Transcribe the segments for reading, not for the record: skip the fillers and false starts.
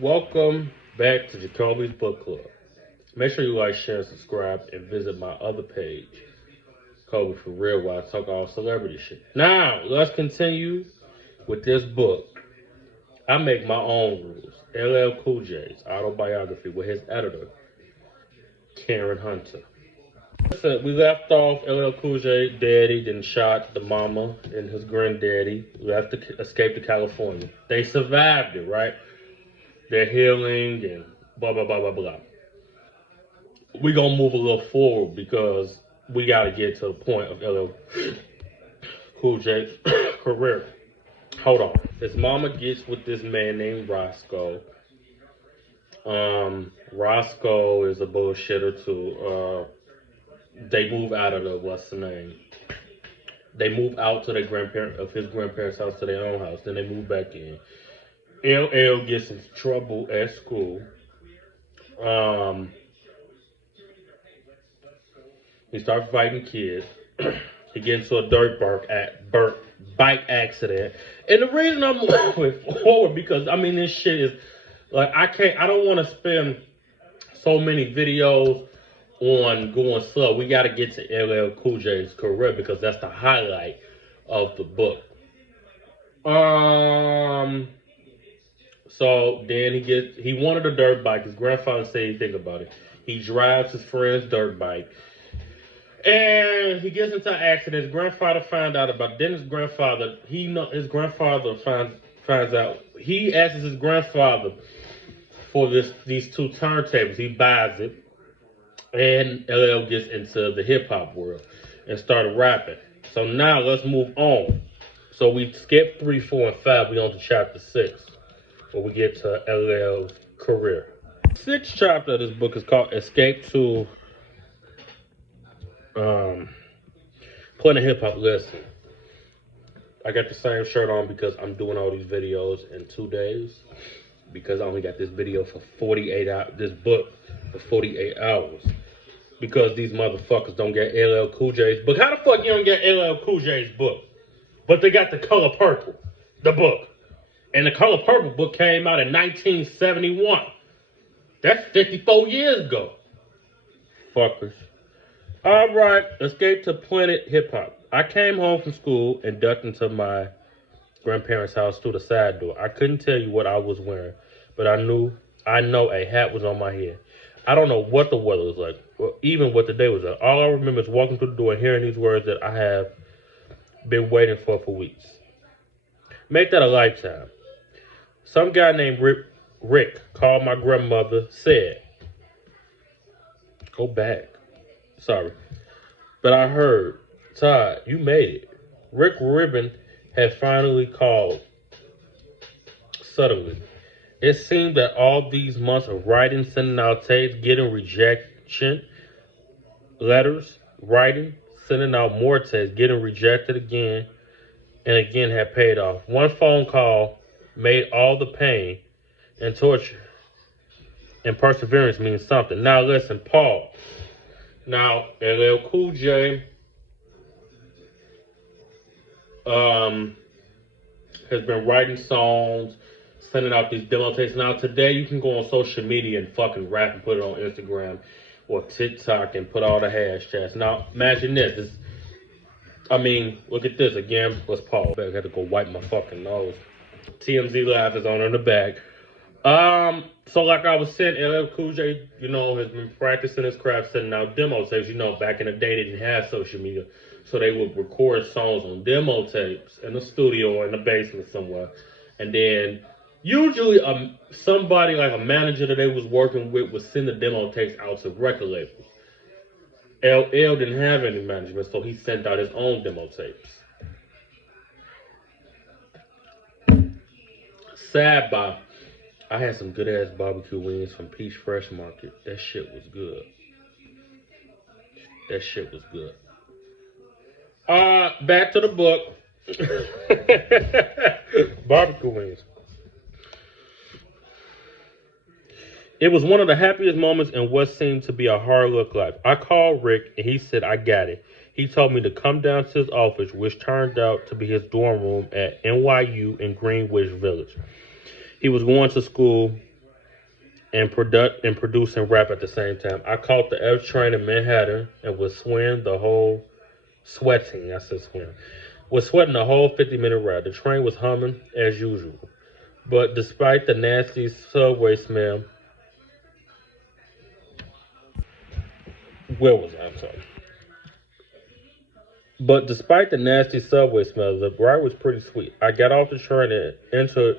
Welcome back to Jacoby's Book Club. Make sure you like, share, and subscribe, and visit my other page, Kobe for Real, where I talk all celebrity shit. Now, let's continue with this book. I make my own rules. LL Cool J's Autobiography with his editor, Karen Hunter. So we left off LL Cool J daddy, then shot the mama and his granddaddy, left to escape to California. They survived it, right? They're healing and blah blah blah blah blah. We gonna move a little forward because we gotta get to the point of LL Cool J's career. Hold on. His mama gets with this man named Roscoe. Roscoe is a bullshitter too. They move out of the what's the name? They move out to their his grandparents' house to their own house. Then they move back in. LL gets into trouble at school. Um, he starts fighting kids. He gets into a bike accident. And the reason I'm moving forward because I mean this shit is like I don't want to spend so many videos on going slow. We got to get to LL Cool J's career because that's the highlight of the book. So then he wanted a dirt bike. His grandfather said he think about it. He drives his friend's dirt bike. And he gets into an accident. His grandfather finds out about it. Then his grandfather finds out. He asks his grandfather for these two turntables. He buys it. And LL gets into the hip hop world and started rapping. So now let's move on. So we skip 3, 4, and 5. We on to chapter 6, where we get to LL's career. The sixth chapter of this book is called Escape to Planet Hip Hop. Listen, I got the same shirt on because I'm doing all these videos in 2 days. Because I only got this video for 48 hours, this book for 48 hours. Because these motherfuckers don't get LL Cool J's book. How the fuck you don't get LL Cool J's book? But they got The Color Purple, the book. And The Color Purple book came out in 1971. That's 54 years ago. Fuckers. Alright, Escape to Planet Hip Hop. I came home from school and ducked into my grandparents' house through the side door. I couldn't tell you what I was wearing, but I know a hat was on my head. I don't know what the weather was like, or even what the day was like. All I remember is walking through the door and hearing these words that I have been waiting for weeks. Make that a lifetime. Some guy named Rick called my grandmother, said, go back. Sorry. But I heard, Todd, you made it. Rick Rubin had finally called suddenly. It seemed that all these months of writing, sending out tapes, getting rejection letters, writing, sending out more tapes, getting rejected again and again had paid off. One phone call made all the pain and torture and perseverance means something. Now listen, Paul. Now, LL Cool J has been writing songs, sending out these demo tapes. Now today you can go on social media and fucking rap and put it on Instagram or TikTok and put all the hashtags. Now imagine this. Look at this again. Let's pause. I had to go wipe my fucking nose. TMZ Live is on in the back. So like I was saying, LL Cool J, has been practicing his craft, sending out demo tapes. Back in the day they didn't have social media. So they would record songs on demo tapes in the studio or in the basement somewhere. And then usually somebody like a manager that they was working with would send the demo tapes out to record labels. LL didn't have any management, so he sent out his own demo tapes. Sidebar, I had some good ass barbecue wings from Peach Fresh Market. That shit was good. Back to the book. Barbecue wings. It was one of the happiest moments in what seemed to be a hard look life. I called Rick and he said, I got it. He told me to come down to his office, which turned out to be his dorm room at NYU in Greenwich Village. He was going to school and produce and rap at the same time. I caught the F train in Manhattan and was sweating. I said swim. Was sweating the whole 50-minute ride. The train was humming as usual. But despite the nasty subway smell, where was I? I'm sorry. But despite the nasty subway smell, the ride was pretty sweet. I got off the train and entered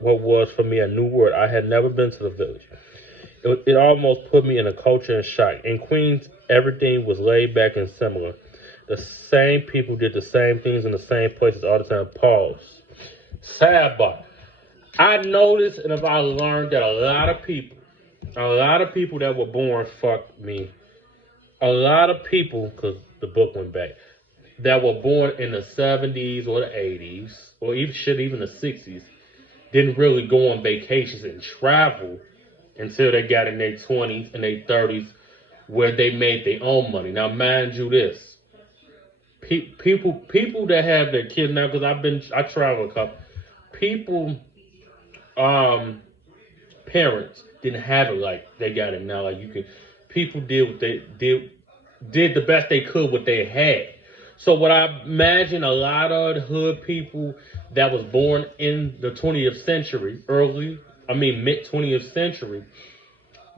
what was for me a new world. I had never been to the village. It almost put me in a culture in shock. In Queens, everything was laid back and similar. The same people did the same things in the same places all the time. Pause. Sad but I noticed and I learned that a lot of people that were born, fuck me, a lot of people, because the book went back, that were born in the 70s or the 80s, or even the 60s, didn't really go on vacations and travel until they got in their 20s and their 30s where they made their own money. Now, mind you this, people that have their kids now, because I travel a couple, people, parents didn't have it like they got it now. Like people did what they did the best they could what they had. So what I imagine a lot of the hood people that was born in the 20th century, mid 20th century,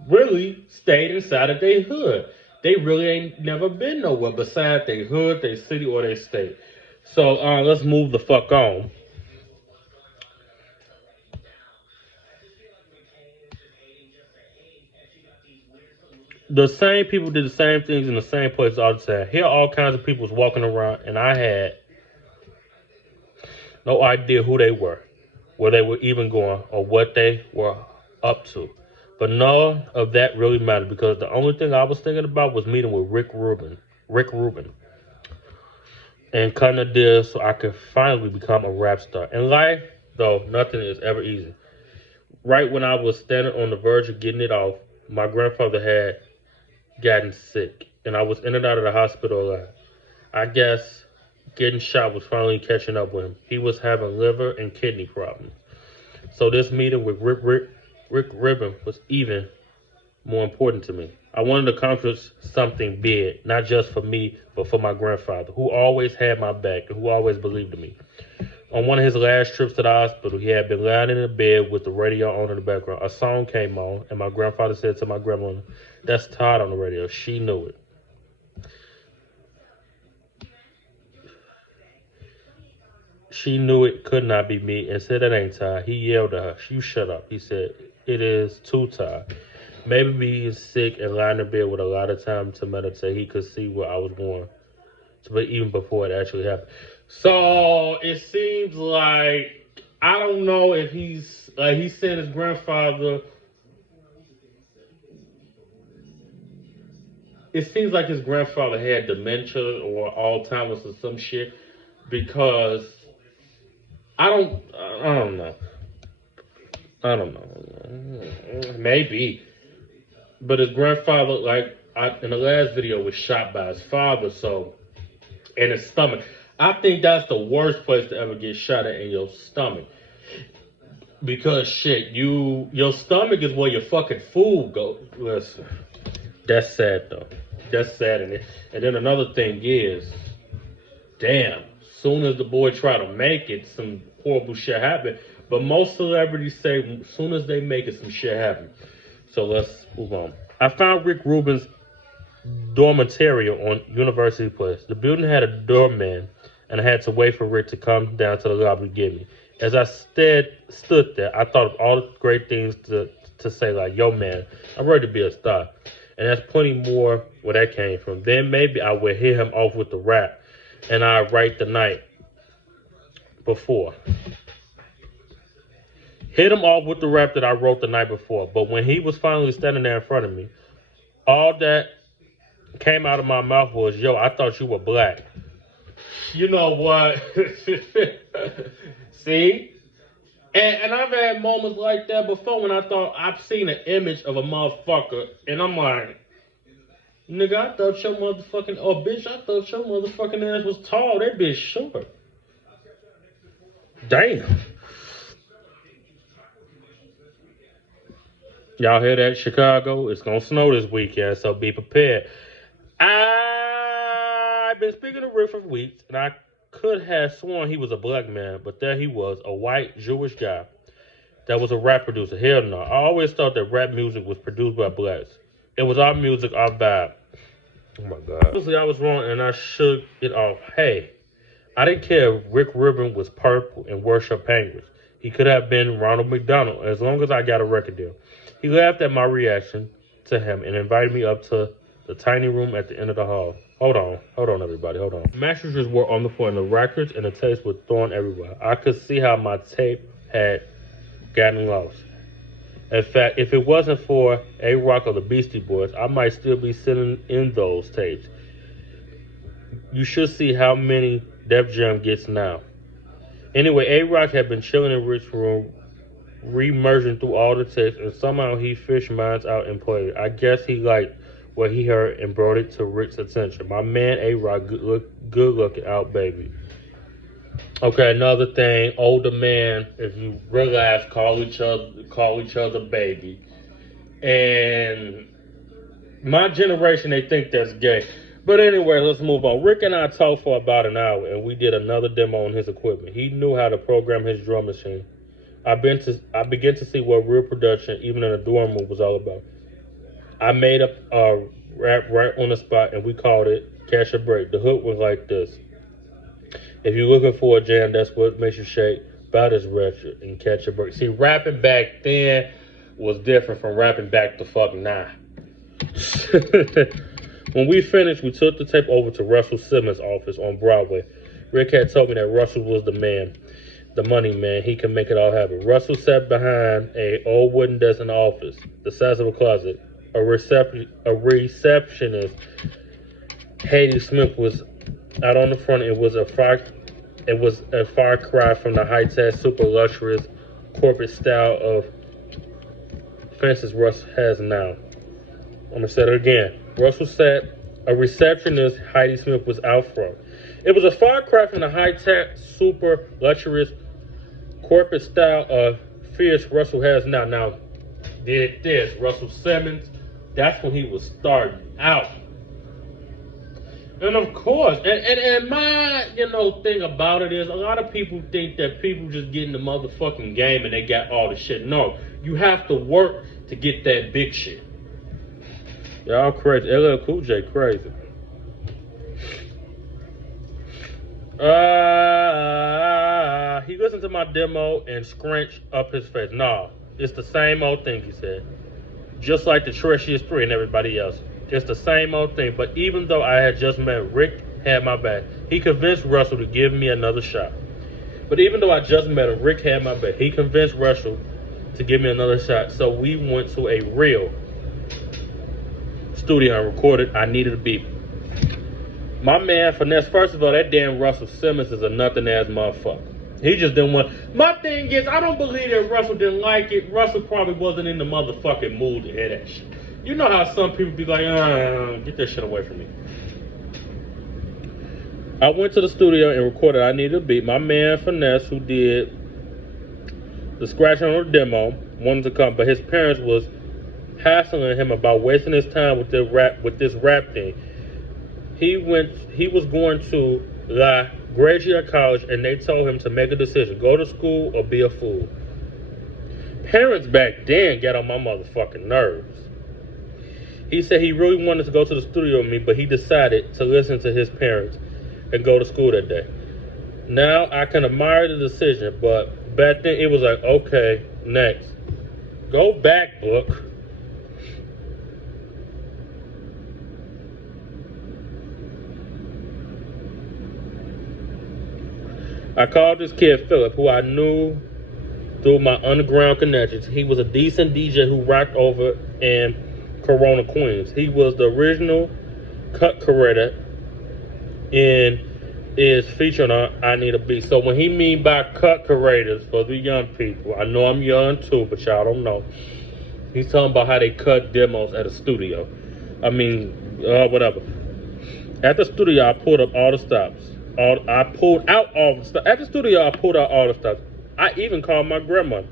really stayed inside of their hood. They really ain't never been nowhere beside their hood, their city, or their state. So let's move the fuck on. The same people did the same things in the same place all the time. Here, all kinds of people was walking around, and I had no idea who they were, where they were even going, or what they were up to. But none of that really mattered because the only thing I was thinking about was meeting with Rick Rubin, and cutting a deal so I could finally become a rap star. In life, though, nothing is ever easy. Right when I was standing on the verge of getting it off, my grandfather had gotten sick, and I was in and out of the hospital a lot. I guess getting shot was finally catching up with him. He was having liver and kidney problems. So this meeting with Rick Rubin was even more important to me. I wanted to accomplish something big, not just for me, but for my grandfather, who always had my back and who always believed in me. On one of his last trips to the hospital, he had been lying in the bed with the radio on in the background. A song came on, and my grandfather said to my grandmother, "That's Todd on the radio." She knew it. She knew it could not be me and said, "That ain't Todd." He yelled at her, "You shut up." He said, "It is too Todd." Maybe being sick and lying in bed with a lot of time to meditate, he could see where I was going. But even before it actually happened. So it seems like I don't know if he's saying his grandfather. It seems like his grandfather had dementia or Alzheimer's or some shit because I don't know. I don't know. Maybe. But his grandfather, in the last video, was shot by his father, so in his stomach. I think that's the worst place to ever get shot at, in your stomach. Because shit, your stomach is where your fucking food goes. Listen, that's sad though. That's sad, and then another thing is, damn. Soon as the boy try to make it, some horrible shit happen. But most celebrities say, soon as they make it, some shit happen. So let's move on. I found Rick Rubin's dormitory on University Place. The building had a doorman, and I had to wait for Rick to come down to the lobby to get me. As I stood there, I thought of all the great things to say, like, "Yo, man, I'm ready to be a star." And that's plenty more where that came from. Then maybe I would hit him off with the rap, and I write the night before. Hit him off with the rap that I wrote the night before. But when he was finally standing there in front of me, all that came out of my mouth was, "Yo, I thought you were black." You know what? See? And I've had moments like that before when I thought I've seen an image of a motherfucker, and I'm like, "Nigga, I thought your motherfucking, oh bitch, I thought your motherfucking ass was tall. That bitch short." Damn. Y'all hear that, Chicago? It's gonna snow this weekend, so be prepared. I've been speaking to Rick for weeks, and I could have sworn he was a black man, but there he was, a white Jewish guy that was a rap producer. Hell no. I always thought that rap music was produced by blacks. It was our music, our vibe. Oh my God. Obviously, I was wrong, and I shook it off. Hey, I didn't care if Rick Rubin was purple and worshiped penguins. He could have been Ronald McDonald as long as I got a record deal. He laughed at my reaction to him and invited me up to the tiny room at the end of the hall. Hold on, everybody, hold on. Mattresses were on the floor and the records and the tapes were thrown everywhere. I could see how my tape had gotten lost. In fact, if it wasn't for A-Rock or the Beastie Boys, I might still be sitting in those tapes. You should see how many Def Jam gets now. Anyway, A-Rock had been chilling in Rick's room, re-merging through all the tapes, and somehow he fished mine out and played it. I guess he liked what he heard and brought it to Rick's attention. My man A-Rock, good looking out, baby. Okay, another thing, older man, if you realize, call each other baby. And my generation, they think that's gay. But anyway, let's move on. Rick and I talked for about an hour, and we did another demo on his equipment. He knew how to program his drum machine. I began to see what real production, even in a dorm room, was all about. I made up a rap right on the spot, and we called it Catch a Break. The hook was like this. If you're looking for a jam, that's what makes you shake. About as wretched and catch a break. See, rapping back then was different from rapping back to fuck now. When we finished, we took the tape over to Russell Simmons' office on Broadway. Rick had told me that Russell was the man, the money man. He could make it all happen. Russell sat behind an old wooden desk in the office, the size of a closet. A receptionist, Haiti Smith, was out on the front. It was a far cry from the high-tech, super luxurious corporate style of fences Russ has now. I'm gonna say it again. Russell said a receptionist, Heidi Smith, was out front. It was a far cry from the high-tech, super luxurious corporate style of fierce Russell has now. Now, did this Russell Simmons? That's when he was starting out. And of course, and my, thing about it is a lot of people think that people just get in the motherfucking game and they got all the shit. No, you have to work to get that big shit. Y'all crazy. LL Cool J crazy. He listened to my demo and scrunched up his face. Nah, it's the same old thing, he said. Just like the Treacherous 3 and everybody else. It's the same old thing. But even though I had just met Rick, had my back. He convinced Russell to give me another shot. But even though I just met him, Rick had my back. He convinced Russell to give me another shot. So we went to a real studio and recorded I Needed a Beat. My man Finesse, first of all, that damn Russell Simmons is a nothing ass motherfucker. He just didn't want. My thing is, I don't believe that Russell didn't like it. Russell probably wasn't in the motherfucking mood to hear that shit. You know how some people be like, get that shit away from me. I went to the studio and recorded I Needed a Beat. My man Finesse, who did the scratching on the demo, wanted to come, but his parents was hassling him about wasting his time with this rap thing. He was going to La Grangia College, and they told him to make a decision: go to school or be a fool. Parents back then got on my motherfucking nerves. He said he really wanted to go to the studio with me, but he decided to listen to his parents and go to school that day. Now I can admire the decision, but back then it was like, okay, next. Go back, book. I called this kid Philip, who I knew through my underground connections. He was a decent DJ who rocked over in Corona, Queens. He was the original cut curator and is featured on I Need a Beat. So when he mean by cut curators for the young people, I know I'm young too, but y'all don't know. He's talking about how they cut demos at a studio. I mean, whatever. At the studio, I pulled up all the stops. At the studio, I pulled out all the stops. I even called my grandmother.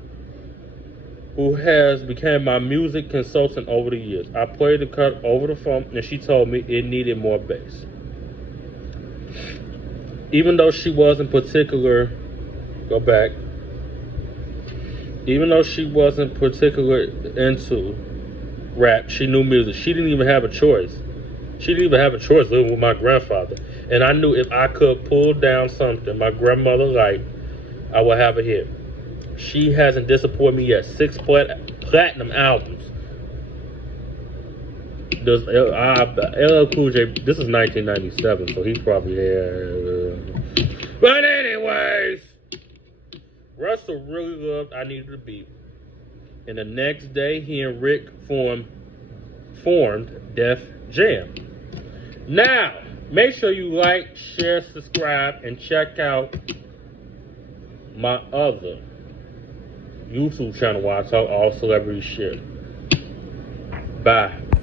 who has become my music consultant over the years. I played the cut over the phone, and she told me it needed more bass. Even though she wasn't particular, go back. Even though she wasn't particular into rap, she knew music. She didn't even have a choice. She didn't even have a choice living with my grandfather. And I knew if I could pull down something my grandmother liked, I would have a hit. She hasn't disappointed me yet. 6 platinum albums. Does LL Cool J, this is 1997, so he probably had. But anyways, Russell really loved I Needed a Beat. And the next day, he and Rick formed Def Jam. Now, make sure you like, share, subscribe, and check out my other YouTube channel where I talk all celebrity shit. Bye.